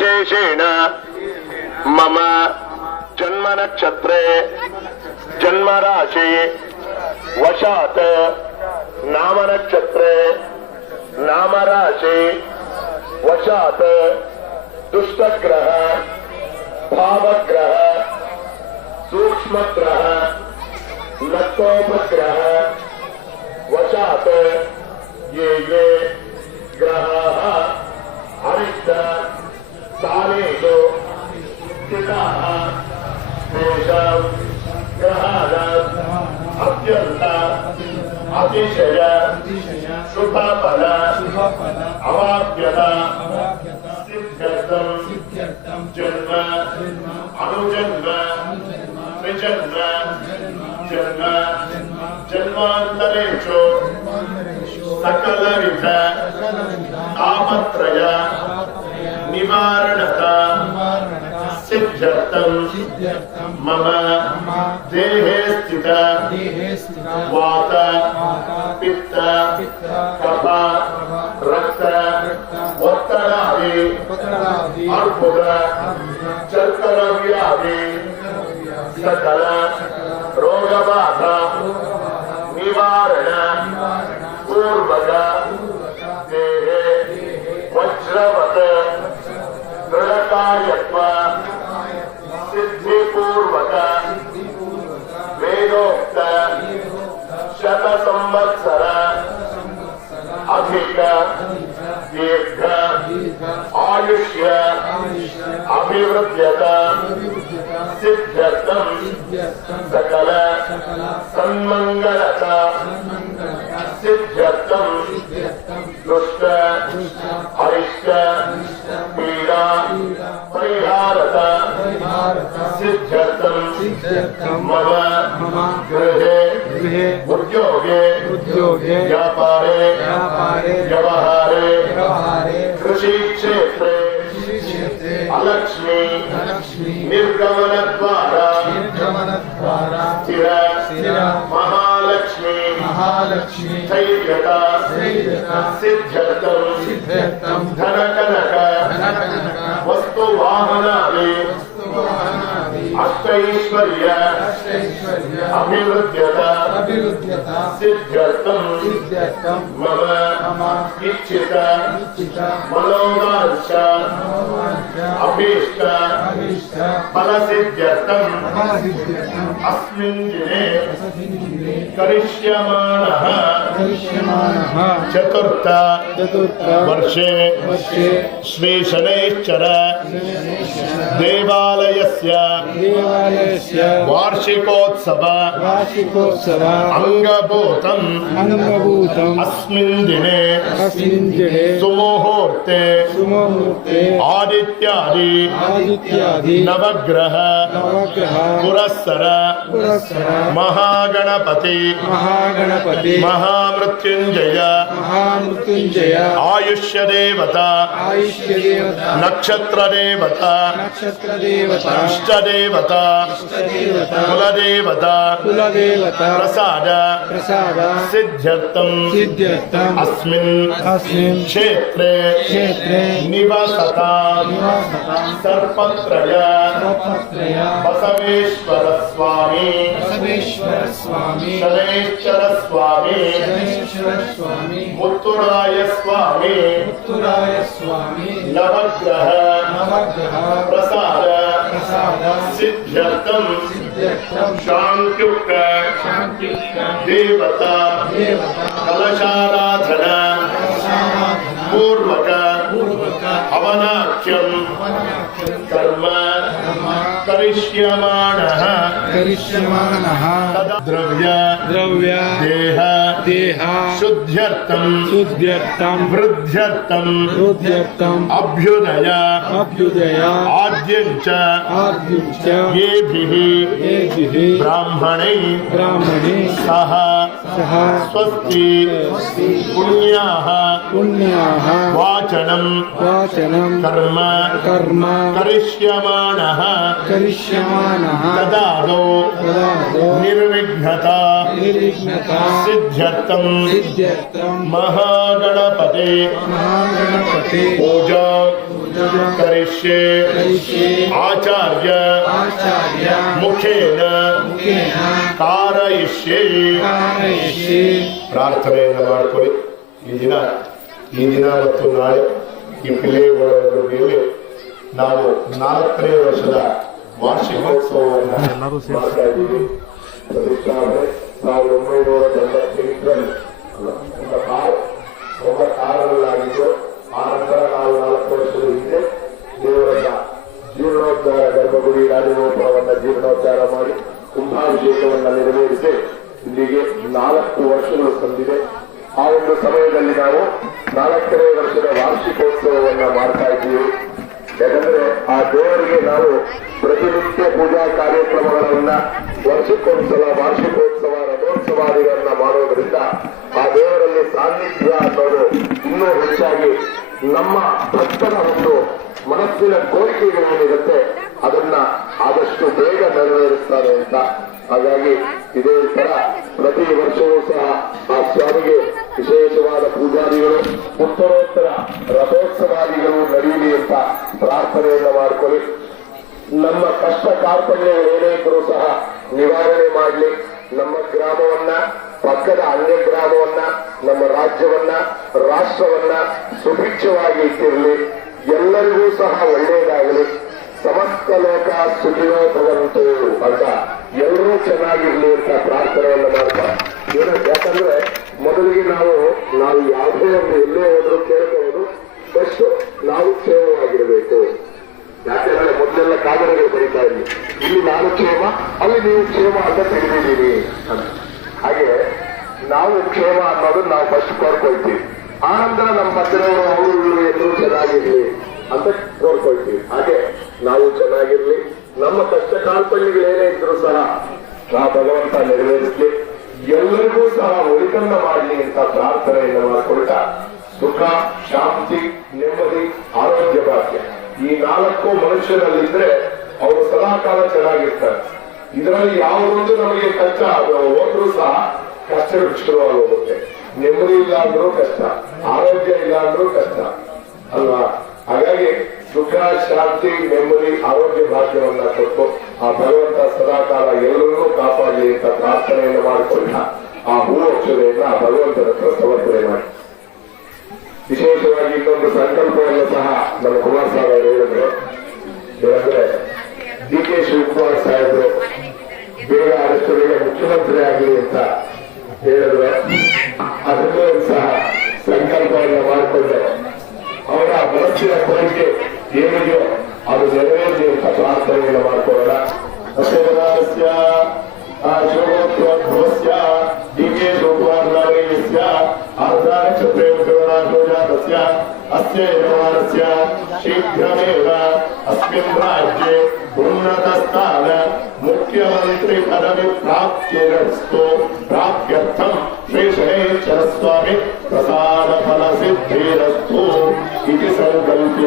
विशेषेण मम जन्म नक्षत्रे जन्म राशि वशात नाम नक्षत्रे नाम राशि वशात दुष्टग्रह भावग्रह सूक्ष्मग्रह नक्तोपग्रह वशात ये ग्रहाः अरिष्ट स्थानेषु स्थिताः तेषां ग्रहाणाम् अत्यन्त अतिशय शुभफल अवाप्यता सिद्ध्यर्थं जन्म अनुजन्म त्रिजन्म जन्म जन्मान्तरेषु सकलविध तापत्रय निवारणता सिद्ध्यर्थं मम देहे स्थित वात पित्त कफ रक्त ಒತ್ತಡಾದಿ ಅರ್ಬುದ ಚರ್ಕರ ವ್ಯಾಧಿ ಸಕಲ ರೋಗಬಾಧ ನಿವಾರಣ ಪೂರ್ವಕ ದೇಹೆ ವಜ್ರವತ ದೃಢಕಾಯತ್ವ ಸಿದ್ಧಿಪೂರ್ವಕ ವೇದೋಕ್ತ ಶತ ಸಂವತ್ಸರ अधिक दीर्घ आयुष्य अभिवृद्ध्यता सिद्ध्यर्थं सकल सन्मंगलता सिद्ध्यर्थं दुष्ट अरिष्ट पीड़ा परिहारता सिद्ध्यर्थं मम गृहे उद्योगे व्यापारे व्यवहारे कृषि क्षेत्रे अलक्ष्मी निर्गमन द्वारा स्थिर महालक्ष्मी स्थैर्यता सिद्ध्यर्थं धन कनक वस्तु वाहनादि अष्टैश्वर्य अभिवृद्ध्यता सिद्ध्यर्थं मम इच्छित मनोवांछ अभीष्ट फलसिद्ध्यर्थं अस्मिन् दिने करिष्यमाणः चतुर्थ वर्षे श्री शनैश्चर देवालयस्य वार्षिकोत्सव अंगभूतम् अस्मिन् दिने सुमुहूर्ते आदित्यादि नवग्रह पुरस्सर महागणपति महामृत्युंजय आयुष्य देवता नक्षत्र देवता इष्ट देवता कुलदेवता प्रसाद सिद्ध्यर्थं अस्मिन् क्षेत्रे निवसता सर्पत्रय बसवेश्वर स्वामी शनैश्चर स्वामी मुत्तुराय स्वामी नवग्रह प्रसाद सिद्ध्यर्थं शान्त्युक्त देवता कलशाराधना पूर्वक हवनाख्यं कर्म करिष्यमाणः द्रव्य देह शुद्ध्यर्थं वृद्ध्यर्थं अभ्युदय आद्यं च येभिः ब्राह्मणैः सह स्वस्ति पुण्याः वाचनं कर्म करिष्यमाणः तदादौ निर्विघ्नता सिद्ध्यर्थं महागणपते पूजा ಕರಿಷ್ಯೆ ಆಚಾರ್ಯ ಮುಖೇನ ಕಾರಯಿಷ್ಯೆ. ಪ್ರಾರ್ಥನೆಯನ್ನು ಮಾಡಿಕೊಳ್ಳಿ. ಈ ದಿನ ಮತ್ತು ನಾಳೆ ಈ ಪಿಲ್ಲೆಗಳ ಮೇಲೆ ನಾವು 4ನೇ ವರ್ಷದ ವಾರ್ಷಿಕೋತ್ಸವವನ್ನು ಮಾಡ್ತಾ ಇದ್ದೀವಿ. ಪ್ರತಿಷ್ಠಾಪನೆ 1998ರಲ್ಲಿ 96ರಲ್ಲಾಗಿದ್ದು, ಆ ನಂತರ ನಾವು 4 ವರ್ಷದ ಹಿಂದೆ ದೇವರನ್ನ ಜೀರ್ಣೋದ್ಧಾರ ಗರ್ಭಗುಡಿ ರಾಜಗೋಪುರವನ್ನು ಜೀರ್ಣೋದ್ಧಾರ ಮಾಡಿ ಕುಂಭಾಭಿಷೇಕವನ್ನು ನೆರವೇರಿಸಿ ಇಲ್ಲಿಗೆ 4 ವರ್ಷಗಳು ತಂದಿದೆ. ಆ ಒಂದು ಸಮಯದಲ್ಲಿ ನಾವು 4ನೇ ವರ್ಷದ ವಾರ್ಷಿಕೋತ್ಸವವನ್ನು ಮಾಡ್ತಾ ಇದ್ದೀವಿ. ಯಾಕಂದ್ರೆ ಆ ದೇವರಿಗೆ ನಾವು ಪ್ರತಿನಿತ್ಯ ಪೂಜಾ ಕಾರ್ಯಕ್ರಮಗಳನ್ನ ವರ್ಷಕ್ಕೊಂದ್ಸಲ ವಾರ್ಷಿಕೋತ್ಸವ ರಥೋತ್ಸವಾದಿಗಳನ್ನ ಮಾಡೋದ್ರಿಂದ ಆ ದೇವರಲ್ಲಿ ಸಾನ್ನಿಧ್ಯ ಅನ್ನೋದು ಇನ್ನೂ ಹೆಚ್ಚಾಗಿ ನಮ್ಮ ಭಕ್ತರ ಒಂದು ಮನಸ್ಸಿನ ಕೋರಿಕೆಗಳೇನಿರುತ್ತೆ ಅದನ್ನ ಆದಷ್ಟು ಬೇಗ ನೆರವೇರಿಸ್ತಾರೆ ಅಂತ. ಹಾಗಾಗಿ ಇದೇ ತರ ಪ್ರತಿ ವರ್ಷವೂ ಸಹ ಆ ಸ್ವಾಮಿಗೆ ವಿಶೇಷವಾದ ಪೂಜಾದಿಗಳು ಉತ್ತರೋತ್ತರ ರಥೋತ್ಸವಾದಿಗಳು ನಡೆಯಲಿ ಅಂತ ಪ್ರಾರ್ಥನೆಯನ್ನ ಮಾಡಿಕೊಳ್ಳಿ. ನಮ್ಮ ಕಷ್ಟ ಕಾರ್ಪಣ್ಯಗಳು ಏನೇ ಇದ್ರೂ ಸಹ ನಿವಾರಣೆ ಮಾಡಲಿ. ನಮ್ಮ ಗ್ರಾಮವನ್ನ, ಪಕ್ಕದ ಅನ್ಯ ಗ್ರಾಮವನ್ನ, ನಮ್ಮ ರಾಜ್ಯವನ್ನ, ರಾಷ್ಟ್ರವನ್ನ ಸುಭಿಕ್ಷವಾಗಿ ಇಟ್ಟಿರಲಿ. ಎಲ್ಲರಿಗೂ ಸಹ ಒಳ್ಳೆಯದಾಗಲಿ. ಸಮಸ್ತ ಲೋಕ ಸುಖಿನೋ ಭವಂತು ಅಂತ ಎಲ್ಲರೂ ಚೆನ್ನಾಗಿರ್ಲಿ ಅಂತ ಪ್ರಾರ್ಥನೆಯನ್ನ ಮಾಡ್ತಾ ಏನು. ಯಾಕಂದ್ರೆ ಮೊದಲಿಗೆ ನಾವು ಯಾವುದೇ ಒಂದು ಎಲ್ಲೇ ಹೋದ್ರು ಕೇಳ್ಬಹುದು, ಫಸ್ಟ್ ನಾವು ಕ್ಷೇಮವಾಗಿರಬೇಕು. ಯಾಕೆಂದ್ರೆ ಮೊದಲೆಲ್ಲ ಕಾಗದಗಳು ಬರೀತಾ ಇದ್ವಿ, ಇಲ್ಲಿ ನಾನು ಕ್ಷೇಮ, ಅಲ್ಲಿ ನೀವು ಕ್ಷೇಮ ಅಂತ ತಿಳಿದಿದ್ದೀವಿ ಅಂತ. ಹಾಗೆ ನಾವು ಕ್ಷೇಮ ಅನ್ನೋದು ನಾವು ಫಸ್ಟ್ ಕೋರ್ಕೊಳ್ತೀವಿ. ಆನಂತರ ನಮ್ಮ ಮಧ್ಯದವರು ಅವರು ಇವರು ಎಲ್ಲರೂ ಚೆನ್ನಾಗಿರ್ಲಿ ಅಂತ ಕೋರ್ಕೊಳ್ತೀವಿ. ಹಾಗೆ ನಾವು ಚೆನ್ನಾಗಿರ್ಲಿ. ನಮ್ಮ ಕಷ್ಟ ಕಾರ್ಪಣ್ಯಗಳೇನೇ ಇದ್ರು ಸಹ ಆ ಭಗವಂತ ನೆರವೇರಿಸಲಿ. ಎಲ್ಲರಿಗೂ ಸಹ ಒಳಿತನ್ನ ಮಾಡಲಿ ಅಂತ ಪ್ರಾರ್ಥನೆಯನ್ನು ಮಾಡಿಕೊಳ್ತಾ ಸುಖ, ಶಾಂತಿ, ನೆಮ್ಮದಿ, ಆರೋಗ್ಯ ಭಾಗ್ಯ ಈ 4 ಮನುಷ್ಯರಲ್ಲಿದ್ರೆ ಅವರು ಸದಾಕಾಲ ಚೆನ್ನಾಗಿರ್ತಾರೆ. ಇದರಲ್ಲಿ ಯಾವುದೊಂದು ನಮಗೆ ಕಷ್ಟ ಹೋದ್ರೂ ಸಹ ಕಷ್ಟಗಳು ಶುರುವಾಗಿ ಹೋಗುತ್ತೆ. ನೆಮ್ಮದಿ ಇಲ್ಲ ಅಂದ್ರೂ ಕಷ್ಟ, ಆರೋಗ್ಯ ಇಲ್ಲ ಅಂದ್ರೂ ಕಷ್ಟ ಅಲ್ವಾ? ಹಾಗಾಗಿ ಸುಖ, ಶಾಂತಿ, ನೆಮ್ಮದಿ, ಆರೋಗ್ಯ ಭಾಗ್ಯವನ್ನ ಕೊಟ್ಟು ಆ ಭಗವಂತ ಸದಾಕಾಲ ಎಲ್ಲರನ್ನೂ ಕಾಪಾಡಲಿ ಅಂತ ಪ್ರಾರ್ಥನೆಯನ್ನು ಮಾಡಿಕೊಂಡ ಆ ಹೂವಕ್ಷತೆಯಿಂದ ಆ ಭಗವಂತನ ಹತ್ರ ಸಮರ್ಪಣೆ ಮಾಡಿ. ವಿಶೇಷವಾಗಿ ಇನ್ನೊಂದು ಸಂಕಲ್ಪವನ್ನು ಸಹ ನಮ್ಮ ಕುಮಾರಸ್ವಾಮಿ ಅವರು ಹೇಳಿದ್ರು. ಏನಂದ್ರೆ ಡಿ ಕೆ ಶಿವಕುಮಾರ್ ಸಾಹೇಬರು ಬೇಗ ಆದಷ್ಟು ಬೇಗ ಮುಖ್ಯಮಂತ್ರಿ ಆಗಲಿ ಅಂತ ಹೇಳಿದ್ರು. ಅದನ್ನೂ ಸಹ ಸಂಕಲ್ಪವನ್ನು ಮಾಡಿಕೊಂಡು ಅವರ ಮನಸ್ಸಿನ ಕೋರಿಕೆ ಏನಿದೆಯೋ ಅದು ನೆರವೇರಲಿ ಅಂತ ಪ್ರಾರ್ಥನೆಯನ್ನು ಮಾಡಿಕೊಳ್ಳೋಣ. ಅಶ್ವನಾಸ್ಯ ಶಿವಗೋತ್ರೋದ್ಭವಸ್ಯ ಡಿ ಕೆ ಶಿವಕುಮಾರ್ ನಾಗೇಶಸ್ಯ ಆರ್ಧಾನಕ್ಷತ್ರೇಣಾಗೋಜಾತಸ್ಯ ಅಸ್ಯ ಯಜಮಾನಸ್ಯ ಶೀಘ್ರಮೇವ ಅಸ್ಮಿನ್ ರಾಜ್ಯೆ ಉನ್ನತ ಸ್ಥಾನ ಮುಖ್ಯಮಂತ್ರಿ ಪದವಿ ಪ್ರಾಪ್ತಿರಸ್ತು. ಪ್ರಾಪ್ತ್ಯರ್ಥಂ ಶ್ರೀ ಶನೇಶ್ವರ ಸ್ವಾಮಿ ಪ್ರಸಾದ ಫಲ ಸಿದ್ಧಿರಸ್ತು ಇತಿ ಸಂಕಲ್ಪ್ಯ.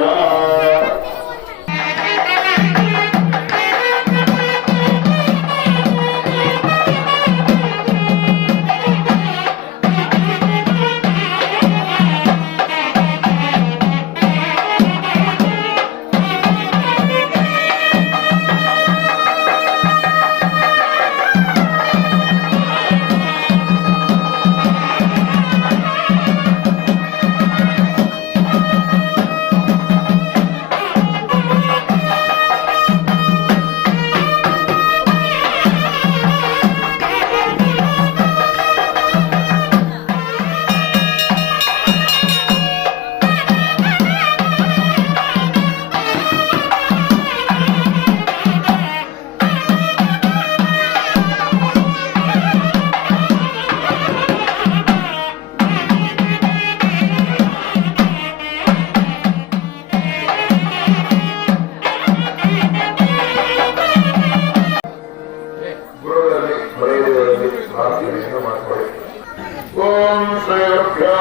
ಓಂ ಶ್ರೀ ಗುರುಭ್ಯೋ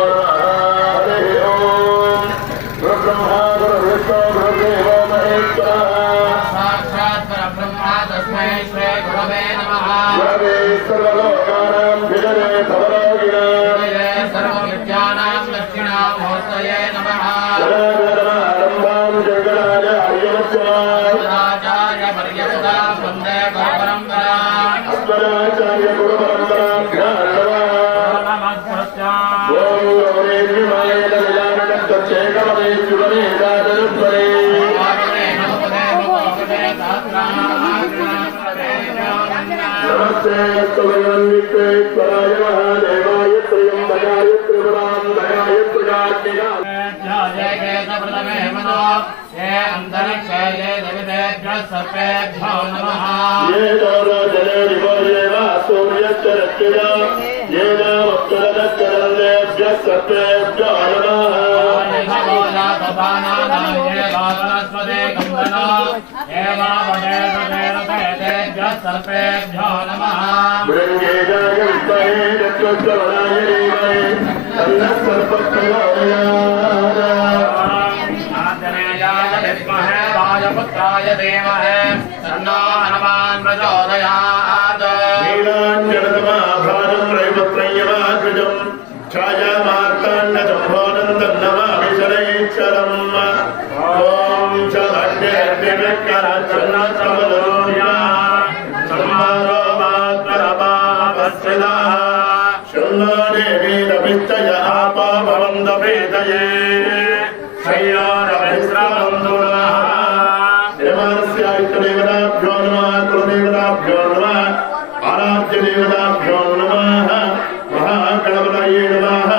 ಹರಿ ಓಂ ಬ್ರಹ್ಮ ಗುರುವಿಷ್ಣು ಗುರುದೇವೋ ಮಹೇಶ್ವರಃ ಸಾಕ್ಷಾತ್ ಪರಬ್ರಹ್ಮ ತಸ್ಮೈ ಶ್ರೀ ಗುರವೇ ನಮಃ. ಗುರವೇ ಸರ್ವಲೋಕಾನಾಂ ವಿಜಯೇ ಭವರೋಗಿಣಾಂ ಸರ್ವವಿದ್ಯಾನಾಂ ದಕ್ಷಿಣಾಮೂರ್ತಯೇ ನಮಃ. ಜನಾರ್ದನಾರಂಭಾಂ ಜಗತ್ पुत्राय देमहे तन्नो हनुमान् प्रचोदयात् नीलाञ्जनतमाभारं रैवत्रयमाग्रजं छायामार्ताण्डजम्भोनन्दं नमामि शनैश्वरम् ॐ च भग्नेर्दिव्यकरचन्नसमलोया संहारो मात्परमापस्थितः शृण्वो देवीरभिष्टय आपाभवन्दवेदये शय्यारविश्रामं दुर्लभः देवास्यायितदेवताभ्यो नमः कुलदेवताभ्यो नमः आराध्यदेवताभ्यो नमः महागणपतये नमः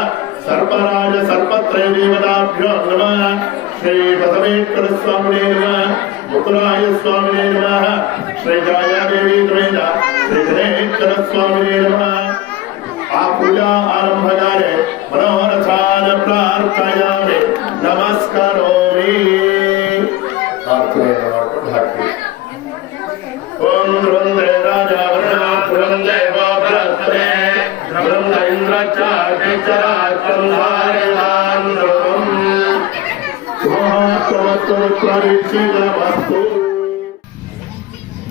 सर्पराज सर्पत्रय देवताभ्यो नमः श्री बसवेश्वरस्वामिने नमः मुकुलाय स्वामिने नमः श्री छायादेवी नमः श्री गणेश्वरस्वामिने नमः आ पूजा आरंभकाले मनोरथान प्रार्थयामि नमस्करोमि ओम वंदे राजा वंदे वंदे वंदे इंद्रचार्यचराचंधारिलांद्रम महात्मत्वरिचितमस्तु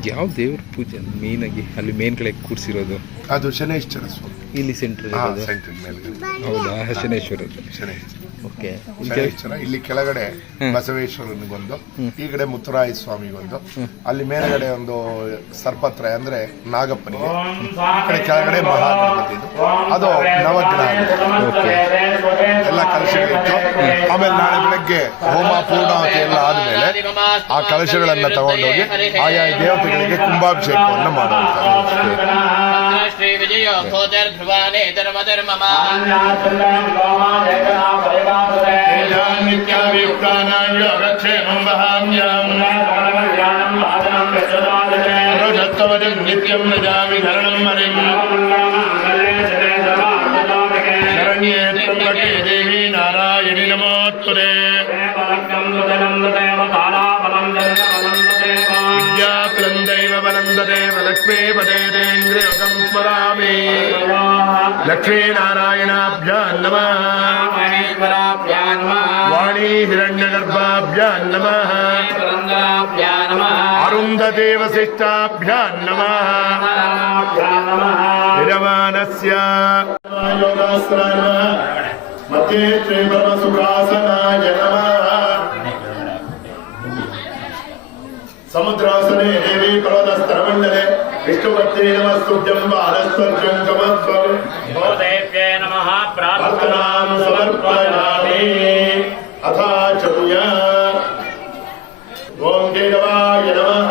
ಯಾವ ದೇವ್ರ ಪೂಜೆ ಮೇನ್ ಆಗಿ ಅಲ್ಲಿ ಮೇನ್ ಕಡೆ ಕೂರಿಸಿರೋದು? ಅದು ಶನೇಶ್ವರ ಸ್ವಾಮಿ. ಇಲ್ಲಿ ಸೆಂಟ್ರಲ್ ಸೆಂಟ್ರಲ್ ಮೇಲ್ಗಡೆ. ಹೌದಾ? ಶನೇಶ್ವರ. ಓಕೆ. ಶನೇಶ್ವರ ಇಲ್ಲಿ ಕೆಳಗಡೆ ಬಸವೇಶ್ವರನಿಗೊಂದು, ಈ ಕಡೆ ಮುತ್ತುರಾಯ ಸ್ವಾಮಿಗೊಂದು, ಅಲ್ಲಿ ಮೇಲ್ಗಡೆ ಒಂದು ಸರ್ಪತ್ರಯ ಅಂದ್ರೆ ನಾಗಪ್ಪನಿಗೆ, ಈ ಕಡೆ ಕೆಳಗಡೆ ಮಹಾಗಣಪತಿದು. ಅದು ನವಗ್ರಹ ಎಲ್ಲ ಕಲಶಗಳಿತ್ತು. ಆಮೇಲೆ ನಾಳೆ ಬೆಳಗ್ಗೆ ಹೋಮ ಪೂರ್ಣಾವತಿ ಎಲ್ಲ ಆದ್ಮೇಲೆ ಆ ಕಲಶಗಳನ್ನ ತಗೊಂಡೋಗಿ ಆಯಾ ದೇವತೆಗಳಿಗೆ ಕುಂಭಾಭಿಷೇಕವನ್ನು ಮಾಡುವಂತ. ಶ್ರೀ ವಿಜಯ ಧ್ರುವಾನೇ ಧರ್ಮಧರ್ಮ नित्यं नजामि धरणं हरिं शरण्ये त्र्यम्बके देवी नारायणि नमोस्तुते विद्याफलं दैव बलं तदेव लक्ष्मीपदेन्द्रियं स्मरामि लक्ष्मीनारायणाभ्यां नमः वाणी हिरण्यगर्भाभ्यां नमः अरुन्धती वसिष्ठाभ्यां नमः विरमानस्य योगासनाय नमः मध्ये श्रीपरमसुखासनाय नमः समुद्रासने देवी पर्वतस्तरमण्डले विष्णुपत्नी नमस्तुभ्यं बालस्वर्गं कमत्वं देव्ये नमः प्रार्थनां समर्पयामि अथाचर्या ओम केशवाय नमः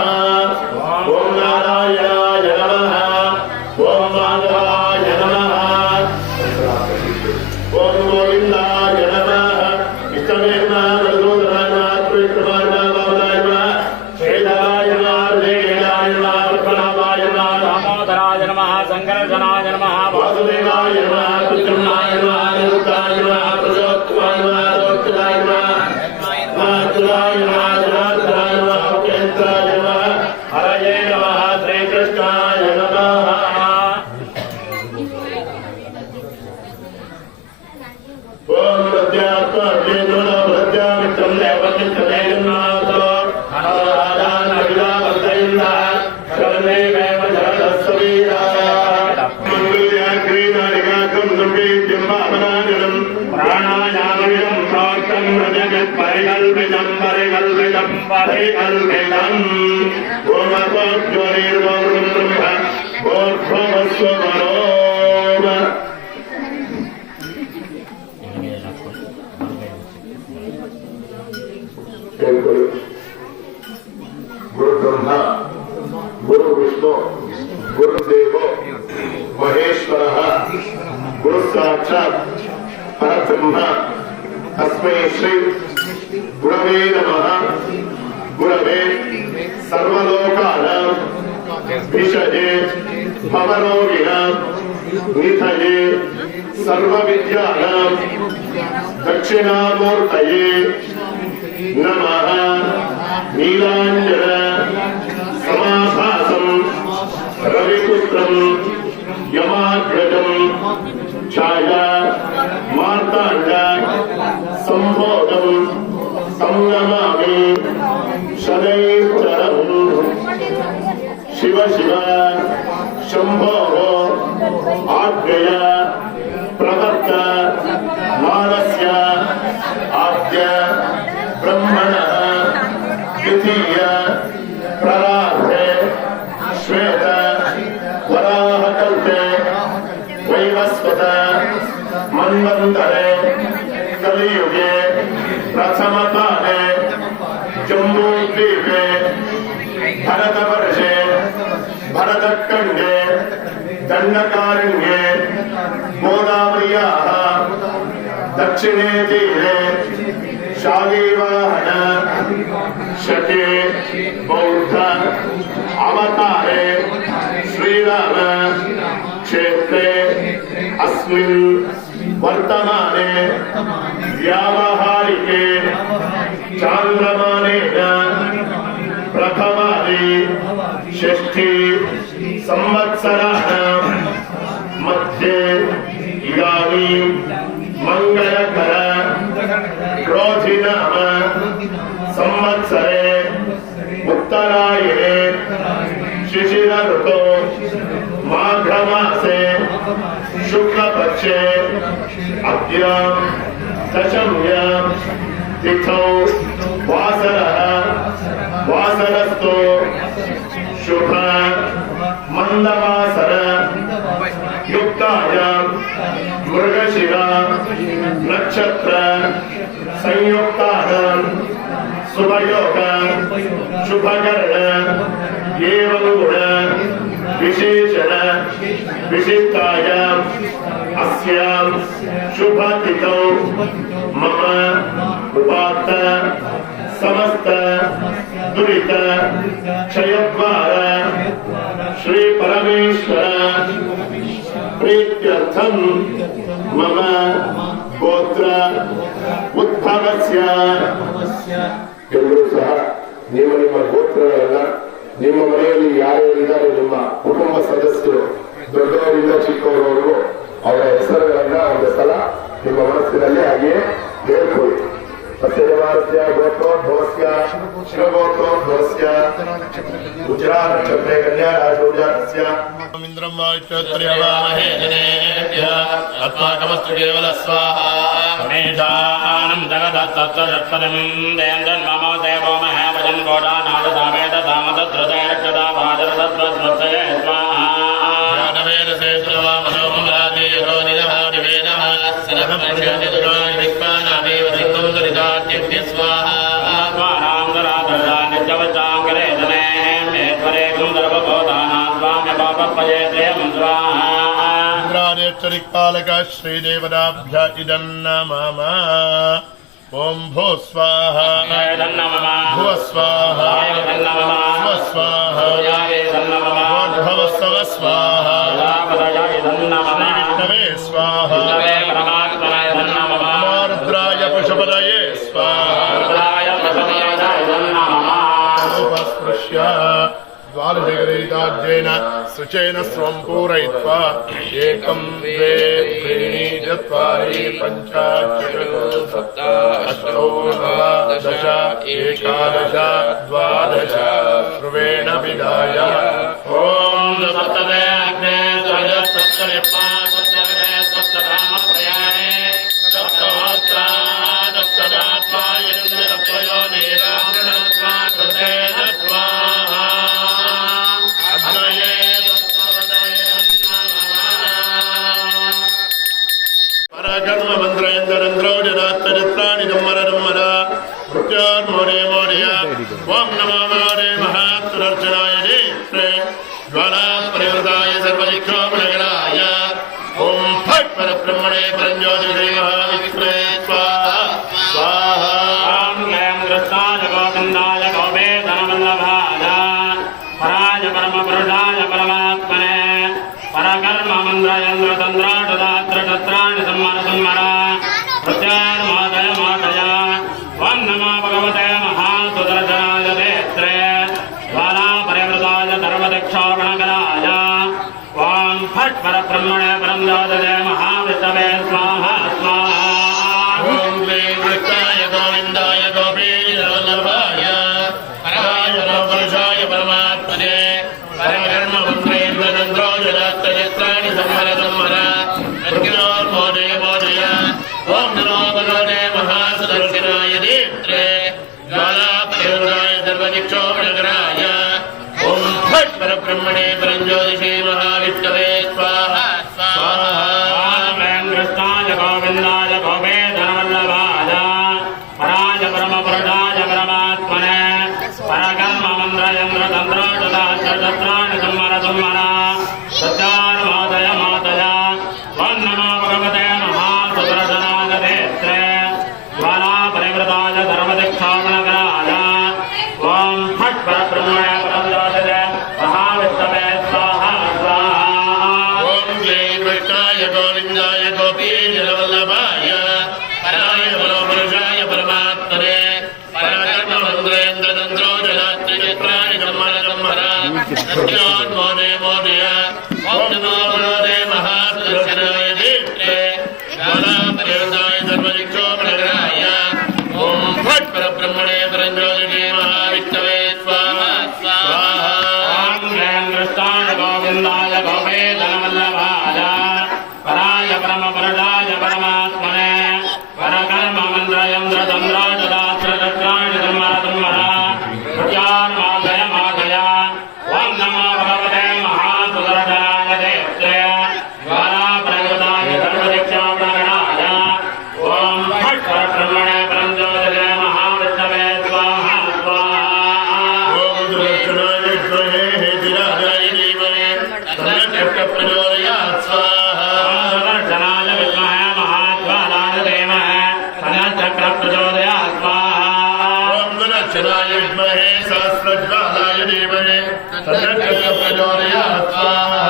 ओम नारायणाय नमः ओम माधवाय नमः ओम गोविन्दाय नमः विष्णवे नमः मधुसूदनाय नमः त्रिविक्रमाय नमः वामनाय नमः श्रीधराय नमः हृदयाय नमः पद्मनाभाय नमः दामोदराय नमः शंकरजनाय नमः वासुदेवाय नमः कृष्णाय नमः निरुद्धाय नमः प्रजोत्तमाय नमः रोत्तमाय नमः मातुलाय नमः जनार्दनाय नमः केन्द्राय नमः हरये नमः श्रीकृष्णाय नमः ओम प्रत्यात्मा प्रत्यामित्रं देवतिष्ठतेजन्नाथो अनाराधानविलावर्तयन्ना शरणेमेव जगदस्वीराय मंगल्याग्रीनारिकाकं नृपेद्यं वामनाजनं प्राणायामविदं प्राक्तं जगत्परिकल्पितं परिकल्पितं परिकल्पितम् ओम ज्योतिर्वरुणं ब्रह्म ओर्ध्वमस्वमनोम ಹೇಳ್ಕೊಳ್ಳಿ. ಗುರು ಬ್ರಹ್ಮ ಗುರು ವಿಷ್ಣು ಗುರುದೇವೋ ಮಹೇಶ್ವರ ಗುರು ಸಾಕ್ಷಾತ್ ಪರಬ್ರಹ್ಮ ತಸ್ಮೈ ಶ್ರೀ ಗುರವೇ ನಮಃ. ಗುರವೇ ಸರ್ವಲೋಕಾನಾಂ ವಿಷಯೇ ಭವರೋಗಿಣಾಂ ನಿಧಯೇ ಸರ್ವವಿದ್ಯಾನಾಂ ದಕ್ಷಿಣಾಮೂರ್ತಯೇ ನಮಃ. ನೀಲಾಂಜನ ಸಮಾಭಾಸಂ ರವಿಪುತ್ರಂ ಯಮಾಗ್ರಜಂ ಛಾಯಾ ಮಾರ್ತಾಂಡ ಸಂಬೋಧಂ ಸಂನಮಾಮಿ ಶನೈಶ್ಚರಂ. ಶಿವ ಶಿವ ಶಂಭೋ ಆಜ್ಞೆಯ ಪ್ರವರ್ತ ಮಾನಸ್ಯ ಆದ್ಯ ಬ್ರಹ್ಮಣ ದ್ವಿತೀಯ ಪ್ರರಾಧೆ ಶ್ವೇತ ವರಾಹಕಲ್ಪೆ ವೈವಸ್ವತ ಮನ್ವಂತರೆ ಕಲಿಯುಗೆ ಪ್ರಥಮ ಕಾಲೆ ಜಂಬೂದ್ವೀಪೆ ಭರತವರ್ಷೆ ಭರತಖಂಡೆ ದಂಡಕಾರಣ್ಯೆ ಗೋದಾವರ್ಯಾः दक्षिणे तीरे शालीवाहन शके बौद्ध अवतारे श्रीराम क्षेत्रे अस्मिन् वर्तमाने व्यावहारिके चान्द्रमानेन प्रथमादि षष्ठी संवत्सराणां मध्ये इदानीं मंगलकर क्रोधिनाम संवत्सरे उत्तरायणे शिशिर ऋतु माघमासे शुक्लपक्षे अद्यां दशम्यां तिथौ वासरः वासरस्तु शुभ मंदवासर युक्तायां मृगशिरा नक्षत्र संयुक्तानां शुभयोग शुभकर्ण एवं गुण विशेषण विशिष्टायां अस्यां शुभतिथौ मम उपात्त समस्त दुरित क्षयद्वार श्री परमेश्वर प्रीत्यर्थं मम गोत्र उद्भवस्य. ಎಲ್ಲರೂ ಸಹ ನಿಮ್ಮ ನಿಮ್ಮ ಗೋತ್ರಗಳನ್ನ ನಿಮ್ಮ ಮನೆಯಲ್ಲಿ ಯಾರ್ಯಾರಿದ್ದಾರೆ ನಿಮ್ಮ ಕುಟುಂಬ ಸದಸ್ಯರು ದೊಡ್ಡವರಿಂದ ಚಿಕ್ಕವರವರೆಗೂ ಅವರ ಹೆಸರುಗಳನ್ನ ಒಂದು ಸಲ ನಿಮ್ಮ ಮನಸ್ಸಿನಲ್ಲಿ ಹಾಗೆಯೇ ಹೇಳ್ಕೊಳ್ಳಿ. ಸಸ್ಯಜಮಾನಸ್ಯ ಗೋತ್ರೋದ್ಭವಸ್ಯ ಶಿವಗೋತ್ರೋದ್ಭವಸ್ಯ ಉಜ್ರಾ ನಕ್ಷತ್ರೆ ಕನ್ಯಾ ರಾಶೋಜಾತಸ್ಯ ಇಂದ್ರಂ ವಾಯುಶ್ಚೋತ್ರಯವಾಮಹೇ ಜನೇಭ್ಯ ಅಸ್ಮಾಕಮಸ್ತು ಕೇವಲ ಸ್ವಾಹಾ. ಮೇಧಾನಂ ಜಗದತ್ತತ್ತಂ ದೇಂದನ್ ಮಮ ದೇವೋ ಮಹಾವಜನ್ ಗೋಡಾನಾದ ಸಾಮೇತ ಸಾಮದದ್ರದಯಕ್ಷದಾ ಭಾಜರದತ್ವಸ್ಮತ್ಸಯೇ ಸ್ವಾಹಾ. ಜ್ಞಾನವೇದಸೇ ಶ್ರವಾ ಮನೋಮಲಾದಿ ರೋನಿದಹಾದಿವೇನಃ ಸನಭಮಶ್ಯದಿದುರಾಯ ವಿಕ್ಪಾನಾಮೇವ ಸಿಂಧುಂ ದರಿದಾತ್ಯಭ್ಯ ಸ್ವಾಹಾ. ಆತ್ಮಾನಾಂ ದರಾದರಾ ನಿತ್ಯವಚಾಂಗರೇ ಜನೇ ಮೇತ್ವರೇ ಕುಂದರವಬೋಧಾನಾ ಸ್ವಾಮ್ಯ ಪಾಪಪಯೇತ್ರೇಯಂ ಸ್ವಾಹಾ. इंद्रादेश्वरिक्पालक श्रीदेवताभ्य इदं नमः. ओम भो स्वाहा भुव स्वाहा स्व स्वाहा भोर्भवस्व स्वाहा श्रीविष्णवे स्वाहा रुद्राय पशुपतये स्वाहा. द्वादशगरीताज्येन शुचेन स्वं पूरयित्वा एकं द्वे त्रीणि चत्वारि पञ्च षट् सप्त अष्टौ नव दश एकादश द्वादश श्रुवेण विदाय. ॐ सप्तमे अग्ने सप्तनिप्पा सप्तमे सप्तधामप्रयाणे सप्तहोत्रा सप्तदात्मा यन्द्रत्वयो नीरावृणत्वा कृते दत्वा कर्म मंत्र चरित्राणि दम्मर दम्मर मोरे मोरय ओम नमो भगवते महासुदर्शनाय नेत्रे ज्वाला परिवृताय सर्वदिक्षोपनगराय ओम फट् परब्रह्मणे परञ्ज्योतिषे महाविष्णवे स्वाहा स्वाहा ओम क्लीं कृष्णाय गोविन्दाय गोवेदनवल्लभाय पराय परमपुरुषाय परमात्मने परकर्म मन्द्रयन्द्रतन्द्राटदात्रशस्त्राणि संवर प्रत्यार्मादय मादय ओम नमो भगवते महासुदर्शनाय नेत्रे ज्वाला परिवृताय सर्वदिक्षोपनगराय ओम फट् परब्रह्मणे परञ्ज्योतिषे महाविष्णवे स्वाहा स्वाहा ओम क्लीं कृष्णाय गोविन्दाय गोपीजवल्लभाय पराय परमपुरुषाय परमात्मने परकर्म मन्त्रेन्द्रतन्त्रोजदात्रशस्त्राणि संवर प्रज्ञोर्मोदय मोदय ओम नमो भगवते महासुदर्शनाय नेत्रे ज्वाला परिवृताय सर्वदिक्षोपनगराय ओम फट् परब्रह्मणे परञ्ज्योतिषे महाविष्णवे स्वाहा स्वाहा कृष्णाय गोविन्दाय गोवेदनवल्लभाय पराय परमपुरुषाय परमात्मने परकर्म मन्द्रयन्द्रतन्त्रोजदात्रशस्त्राणि संवर प्रत्यार्मादय मादय ओम नमो भगवते महासुदर्शनाय नेत्रे ज्वाला परिवृताय सर्वदिक्षोपनगराय ओम फट् परब्रह्मणे परञ्ज्योतिषे महाविष्णवे स्वाहा स्वाहा ओम क्लीं कृष्णाय गोविन्दाय गोपीजवल्लभाय पराय परमपुरुषाय परमात्मने परकर्म मन्त्रेन्द्रतन्त्रोजदात्रशस्त्राणि संवर प्रज्ञोर्मोदय मोदय ओम नमो भगवते महासुदर्शनाय नेत्रे ज्वाला परिवृताय सर्वदिक्षोपनगराय ओम फट् परब्रह्मणे परञ्ज्योतिषे महाविष्णवे स्वाहा स्वाहा ओम क्लीं कृष्णाय गोविन्दाय गोवेदनवल्लभाय पराय परमपुरुषाय परमात्मने परकर्म मन्द्रयन्द्रतन्त्रोजदात्रशस्त्राणि संवर प्रत्यार्मादय मादय ओम नमो भगवते महासुदर्शनाय नेत्रे ज्वाला परिवृताय सर्वदिक्षोपनगराय ओम फट् परब्रह्मणे परञ्ज्योतिषे महाविष्णवे स्वाहा स्वाहा ओम सुदर्शनाय विद्महे हेतिराजाय धीमहि तन्नः प्रचोदयात् स्वाहा सुदर्शनाय विद्महे महाज्वालाय धीमहि तन्नः प्रचोदयात् स्वाहा ओम सुदर्शनाय विद्महे सहस्रज्वालाय धीमहि तन्नः प्रचोदयात् स्वाहा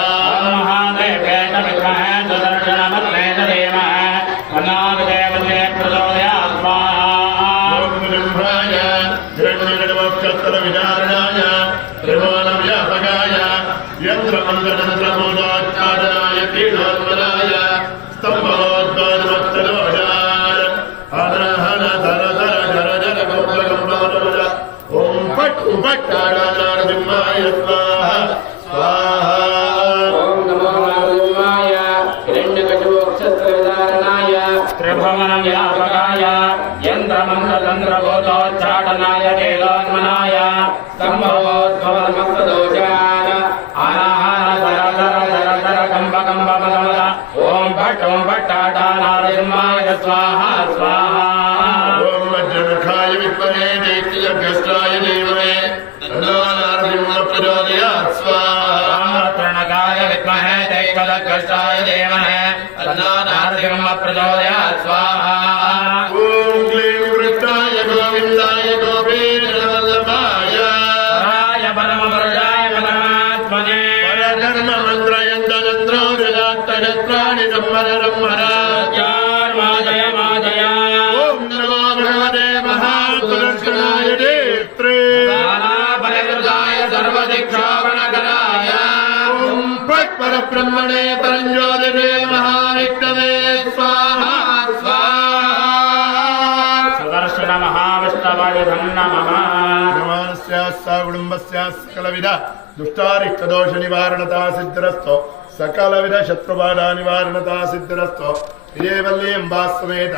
महादेवेन विद्महे सुदर्शनमत्रे धीमहि तन्नः प्रचोदयात् स्वाहा ओम ब्रह्माय हिरण्यगर्भक्षत्रविदारणाय त्रिभुवनव्यापकाय यन्त्रमन्त्रतन्त्रमोदाच्चारणाय क्रीडोन्मदाय स्तम्भोद्गोधमस्तदोषाय हर धर धर धर धर गौरगम्भोरज ओम फट् उपट्टाडानारसिंहाय स्वाहा स्वाहा ओम नमो नारायणाय हिरण्यकशिपुक्षत्रविदारणाय त्रिभुवनव्यापकाय यन्त्रमन्त्रतन्त्रबोधोच्चाटनाय नीलोन्मनाय स्तम्भोद्भवमस्तदोषाय आनाहार धर धर धर धर कम्ब कम्ब मदमद ओम भट्टाडानारसिंहाय स्वाहा स्वाहा ओम मध्यमुखाय विद्महे दैत्ययज्ञस्त्राय धीमहि तन्नो नारसिंहः प्रचोदयात् स्वाहा प्रणकाय विद्महे दैत्ययज्ञस्त्राय धीमहि तन्नो नारसिंहः प्रचोदयात् स्वाहा ओम क्लीं कृष्णाय गोविन्दाय गोपीजवल्लभाय पराय परमपुरुषाय परमात्मने परकर्म मन्त्रयन्द्रतन्त्रोजदात्रशस्त्राणि संवर प्रत्यार्मादय मादय ओम नमो भगवते महासुदर्शनाय नेत्रे ज्वाला परिवृताय सर्वदिक्षोपनगराय ओम फट् परब्रह्मणे परञ्ज्योतिषे महाविष्णवे स्वाहा स्वाहा सुदर्शन महाविष्णवे नमः नमस्यास्सा कुटुम्बस्याः सकलविध दुष्टारिष्टदोष निवारणता सिद्धिरस्तो सकलविध शत्रुबाधा निवारणता सिद्धिरस्तो विजयवल्लीम्बा समेत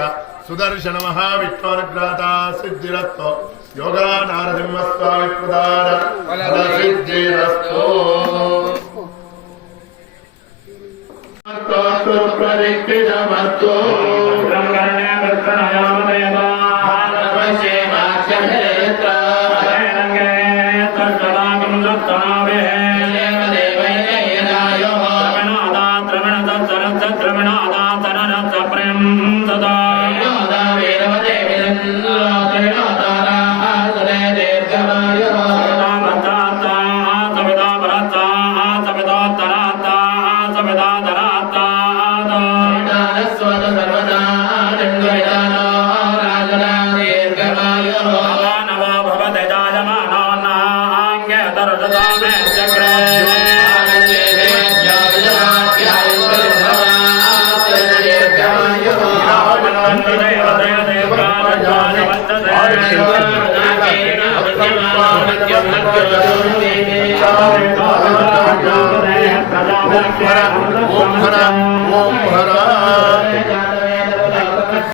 सुदर्शन महाविष्णुनुग्रहता सिद्धिरस्तो योगा नारसिंहस्वामी प्रदान फलसिद्धिरस्तो ब्रह्मण्य ಓಂ ಹರ